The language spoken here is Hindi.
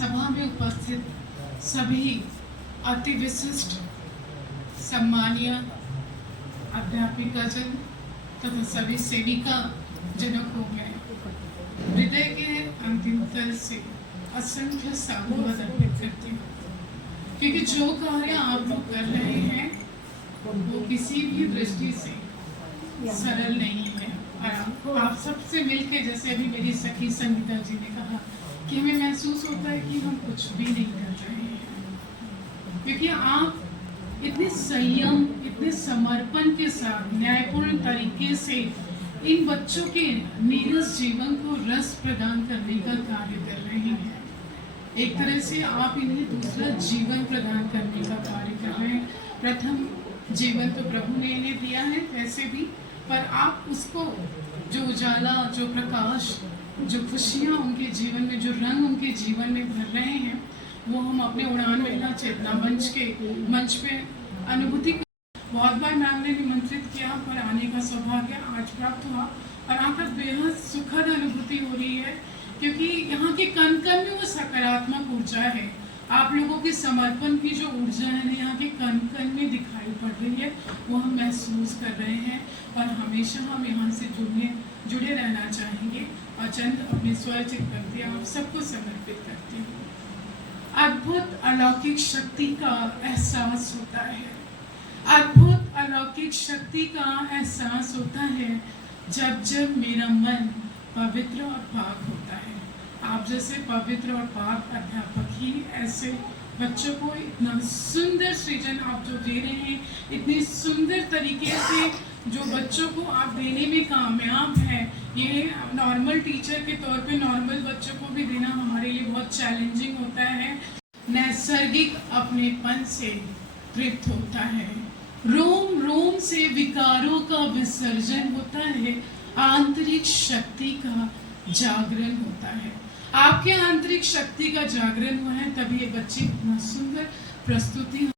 सभा में उपस्थित सभी अति विशिष्ट सम्मानीय अध्यापिकाजन तथा सभी सेविका जनों को मैं हृदय के अंतिम तल से असंख्य साधुवाद अर्पित करती हूँ, क्योंकि जो कार्य आप लोग कर रहे हैं वो किसी भी दृष्टि से सरल नहीं है। और आप सबसे मिलके, जैसे अभी मेरी सखी संगीता जी ने कहा, कि हमें महसूस होता है कि हम कुछ भी नहीं कर रहे हैं, क्योंकि आप इतने संयम, इतने समर्पण के साथ न्यायपूर्ण तरीके से इन बच्चों के नीरस जीवन को रस प्रदान करने का कार्य कर रहे हैं। एक तरह से आप इन्हें दूसरा जीवन प्रदान करने का कार्य कर रहे हैं। प्रथम जीवन तो प्रभु ने इन्हें दिया है वैसे भी, पर आप उसको जो उजाला, जो प्रकाश, जो खुशियाँ उनके जीवन में, जो रंग उनके जीवन में भर रहे हैं, वो हम अपने उड़ान महिला चेतना मंच पे अनुभूति। बहुत बार मैम ने निमंत्रित किया, पर आने का सौभाग्य आज प्राप्त हुआ और आकर बेहद सुखद अनुभूति हो रही है, क्योंकि यहाँ के कण कण में वो सकारात्मक ऊर्जा है। आप लोगों के समर्पण की जो ऊर्जा है यहाँ के कण कण में दिखाई पड़ रही है, वो हम महसूस कर रहे हैं और हमेशा हम यहाँ से जुड़े रहना चाहेंगे। और चंद अपने स्वरचित करते आप सबको समर्पित करती हूँ। अद्भुत अलौकिक शक्ति का एहसास होता है, अद्भुत अलौकिक शक्ति का एहसास होता है जब जब मेरा मन पवित्र और पाक होता है। आप जैसे पवित्र और पाक अध्यापक ही ऐसे बच्चों को इतना सुंदर सृजन आप जो दे रहे हैं, इतनी सुंदर तरीके से जो बच्चों को आप देने में कामयाब है, ये नॉर्मल टीचर के तौर पे नॉर्मल बच्चों को भी देना हमारे लिए बहुत चैलेंजिंग होता है। नैसर्गिक अपनेपन से तृप्त होता है, रोम रोम से विकारों का विसर्जन होता है, आंतरिक शक्ति का जागरण होता है। आपके आंतरिक शक्ति का जागरण हुआ है, तभी ये बच्चे इतना सुंदर प्रस्तुति